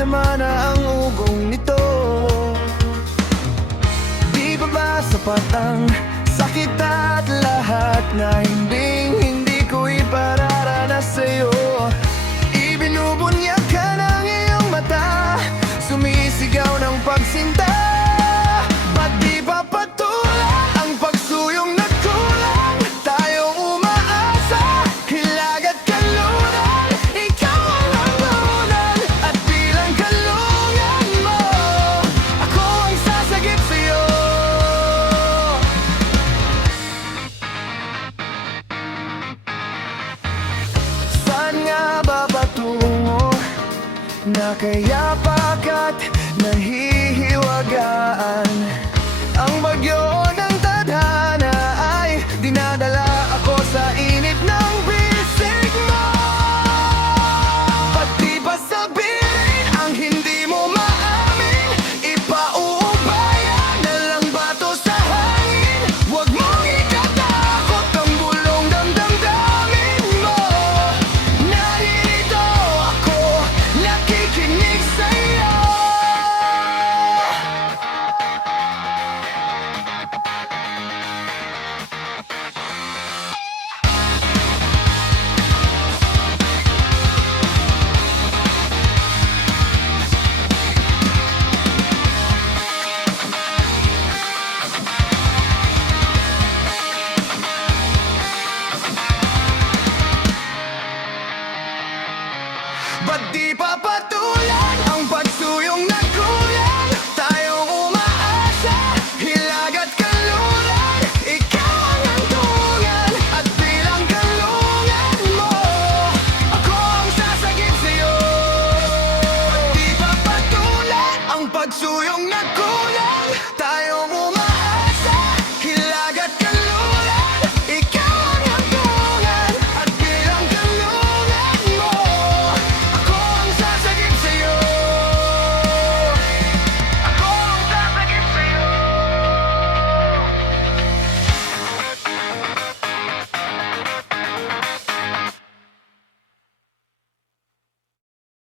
Damang-dama na ang ugong nito. Di ba ba sapat ang sakit at lahat na hindi ko ipararanas sa'yo? Ibinubunyag ka ng iyong mata, sumisigaw ng pagsinta. Ba't di ba patulang ang pagsuyong nagkulang? Tayong umaasa, hilag at kalunan. Ikaw ang hangunan at bilang kalungan mo, ako ang sasagip sa'yo. Saan nga ba patungo? Nakayapak at nahihiwagaan. Ang bagyo ng tadhana ay dinadala ako sa init ng bisig mo. Pati ba sabihin ang hindi mo maamin? Ipauubayan na lang ba to sa hangin? Huwag mong ikatakot ang bulong damdamin mo. Narito ako, nakikinig sa'yo. Ba't di pa